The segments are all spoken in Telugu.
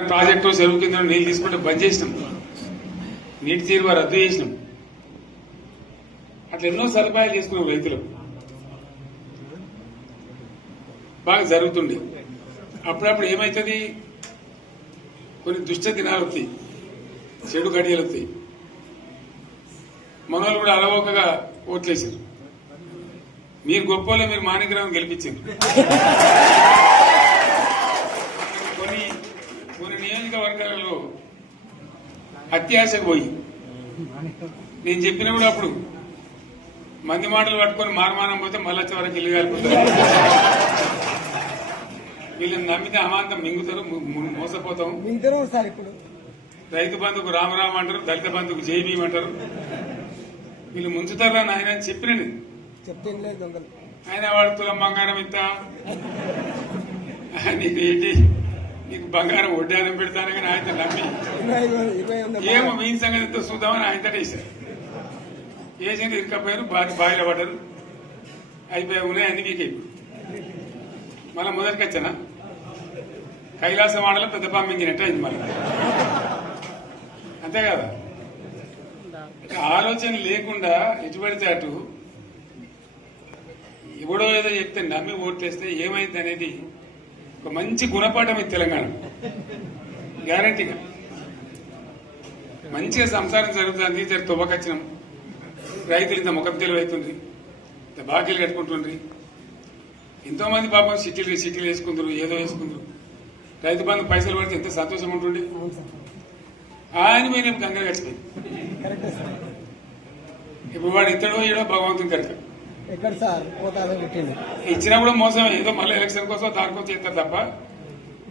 ప్రాజెక్టు చెరువు కింద నీళ్ళు తీసుకుంటే బంద్ చేసినాం, నీటి తీరువ రద్దు చేసినాం. అట్లా ఎన్నో సదుపాయాలు చేసుకున్నాం. రైతులు బాగా జరుగుతుండే. అప్పుడప్పుడు ఏమవుతుంది, కొన్ని దుష్ట దినాలు వస్తాయి, చెడు గడియలు వస్తాయి. మనోళ్ళు కూడా అలవోకగా ఓట్లేసారు. మీరు గొప్పలో మీరు మాణిగ్రామం గెలిపించారు. కొన్ని నియోజకవర్గాలలో అత్యాశకు పోయి నేను చెప్పిన కూడా అప్పుడు మంది మాటలు పట్టుకొని మారమానం పోతే మళ్ళీ వరకు ఇల్లు కాలిపోతారు. వీళ్ళని నమ్మితే అమాంతం మింగుతారు, మోసపోతాం. రైతు బంధుకు రామరామ అంటారు, దళిత బంధుకు జై భీమ్ అంటారు. వీళ్ళు ముంచుతారా నాయన అని చెప్పినండి. ఆయన వాడు తులం బంగారం ఇస్తా, నీకు ఏంటి, నీకు బంగారం వడ్డానం పెడతాను కానీ ఆయన నమ్మి ఏమో మీ సంగతి ఎంతో చూద్దామని ఆయన వేశారు. వేసింది ఇరుకపోయారు, బావిలో పడ్డారు, అయిపోయి ఉన్నాయి అన్ని వీకే. మళ్ళీ మొదటికి వచ్చానా కైలాస వాడలో పెద్ద పంపించినట్టు అయింది. మళ్ళీ అంతే కదా, ఆలోచన లేకుండా ఎటు పడితే అటు ఎవడో ఏదో చెప్తే నమ్మి ఓట్లేస్తే ఏమైంది అనేది ఒక మంచి గుణపాఠం ఇది తెలంగాణ. గ్యారంటీగా మంచిగా సంసారం జరుగుతుంది. జర తువ్వకొచ్చినాం, రైతులు ఇంత ముఖం తెలివైతుండ్రి, ఇంత బాకీలు కట్టుకుంటుండ్రి. ఎంతో మంది పాపం సిటీలు వేసుకుందరు, ఏదో వేసుకుందరు. రైతు బంధు పైసలు పడితే ఎంత సంతోషం ఉంటుండే. ఆయన మీద గంగలు గడిచిపోయింది. ఇప్పుడు వాడు ఇతడో ఏడో భగవంతుని కరెక్ట్ ఇచ్చినా కూడా మోసం. ఏదో మళ్ళీ ఎలక్షన్ కోసం దానికోసం చేస్తారు తప్ప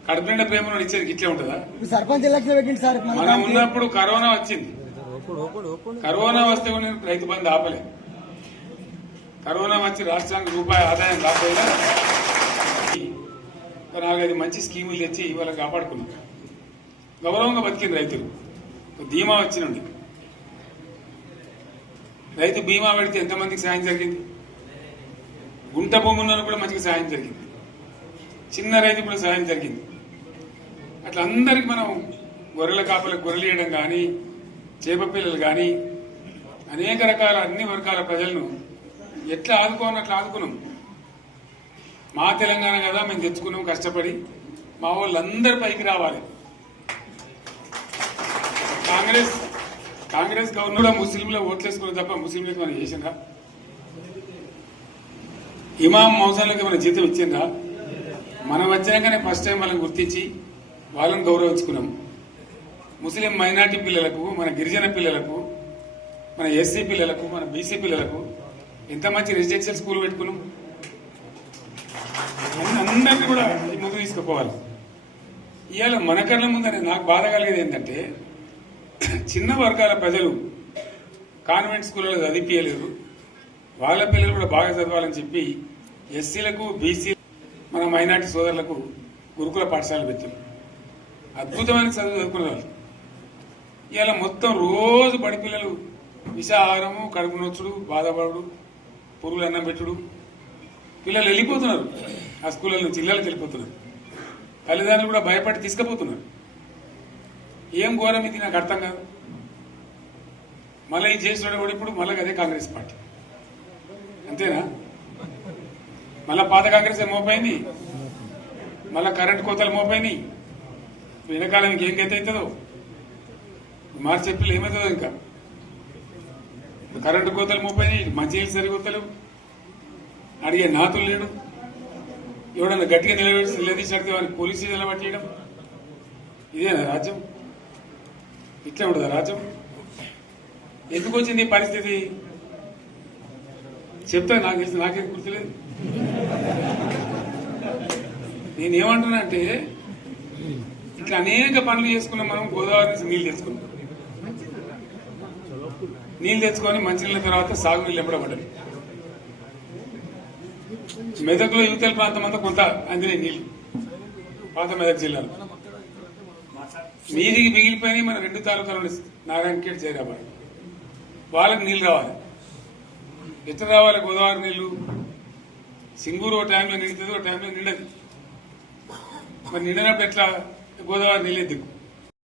కడుపు నిండా ప్రేమ ఇచ్చేది ఇట్లే ఉంటుందా? సర్పంచ్ ఎలక్షన్ పెట్టింది సార్. మనం ఉన్నప్పుడు కరోనా వచ్చింది. కరోనా వస్తే కూడా నేను రైతు బంధు ఆపలేదు. కరోనా వచ్చి రాష్ట్రానికి రూపాయి ఆదాయం రాకపోయినా 4-5 మంచి స్కీములు తెచ్చి వాళ్ళకి కాపాడుకున్నాం. గౌరవంగా బతికింది రైతులు. బీమా వచ్చినండి, రైతు బీమా పెడితే ఎంతమందికి సాయం జరిగింది. గుంట భూములను కూడా మంచిగా సాయం జరిగింది. చిన్న రైతు కూడా సాయం జరిగింది. అట్లా అందరికి మనం గొర్రెల కాపలకు గొర్రెలు వేయడం కానీ, చేప పిల్లలు కానీ, అనేక రకాల అన్ని వర్గాల ప్రజలను ఎట్లా ఆదుకోవాలని అట్లా ఆదుకున్నాం. మా తెలంగాణ కదా మేము తెచ్చుకున్నాం కష్టపడి. మా వాళ్ళందరూ పైకి రావాలి. కాంగ్రెస్ గవర్నర్ ముస్లింలో ఓట్లేసుకున్న తప్ప ముస్లింలకు మనం చేసిందా? ఇమాం మౌజాలకు మన జీతం ఇచ్చిందా? మనం వచ్చినాకనే ఫస్ట్ టైం వాళ్ళని గుర్తించి వాళ్ళని గౌరవించుకున్నాం. ముస్లిం మైనార్టీ పిల్లలకు, మన గిరిజన పిల్లలకు, మన ఎస్సీ పిల్లలకు, మన బీసీ పిల్లలకు ఎంత మంచి రెసిడెన్షియల్ స్కూల్ పెట్టుకున్నాం. అందరినీ కూడా ముందు తీసుకుపోవాలి. ఇవాళ మన కళ్ళ ముందని నాకు బాధ కలిగేది ఏంటంటే, చిన్న వర్గాల ప్రజలు కాన్వెంట్ స్కూళ్ళలో చదివించలేరు. వాళ్ళ పిల్లలు కూడా బాగా చదవాలని చెప్పి ఎస్సీలకు, బీసీ, మన మైనార్టీ సోదరులకు గురుకుల పాఠశాలలు పెట్టారు. అద్భుతమైన చదువు చదువుకునే వాళ్ళు. ఇవాళ మొత్తం రోజు బడి పిల్లలు విషాహారము, కడుపు నొచ్చుడు, బాధపడు, పురుగులు అన్నం పెట్టుడు. పిల్లలు వెళ్ళిపోతున్నారు, ఆ స్కూళ్ళ నుంచి ఇళ్ళకి వెళ్ళిపోతున్నారు. తల్లిదండ్రులు కూడా భయపడి తీసుకుపోతున్నారు. ఏం ఘోరం ఇది, నాకు అర్థం కాదు. మళ్ళీ ఇది చేసిన కూడా ఇప్పుడు మళ్ళీ అదే కాంగ్రెస్ పార్టీ అంతేనా? మళ్ళా పాత కాంగ్రెస్ మోపైంది, మళ్ళా కరెంటు కోతలు మోపైనాయి. వెనకాలం ఇంకేం గతి అవుతుందో మార్చి ఏప్రిల్ ఏమవుతుందో. ఇంకా కరెంటు కోతలు మోపైనాయి, మంచినీళ్ళు సరికొత్తలు, అడిగే నాతులు లేడు. ఎవడన్నా గట్టిగా నిలదీసినడితే వారికి పోలీసు స్టేషన్లో పట్టేయడం. ఇదేనా రాజ్యం? ఇట్లా ఉండదా రాజ్యం? ఎందుకు వచ్చింది ఈ పరిస్థితి చెప్తా. నాకు తెలిసి నాకేం గుర్తులేదు. నేనేమంటున్నా అంటే, ఇట్లా అనేక పనులు చేసుకున్నాం మనం. గోదావరి నుంచి నీళ్లు తెచ్చుకున్నాం. నీళ్లు తెచ్చుకొని మంచినీళ్ళ తర్వాత సాగునీళ్ళు ఎంపడబడ్డారు. మెదక్లో యువతల ప్రాంతం అంతా కొంత అందినాయి నీళ్లు, పాత మెదక్ జిల్లాలో. నీటికి మిగిలిపోయినాయి మన 2 తాలూకాలు, నారాయణఖేడ్, జైరాబాద్. వాళ్ళకి నీళ్లు రావాలి. ఎట్లా రావాలి గోదావరి నీళ్లు? సింగూరు ఒక టైంలో నిండుతుంది, ఒక టైంలో నిండదు. మరి నిండినప్పుడు ఎట్లా గోదావరి నీళ్ళే దిక్కు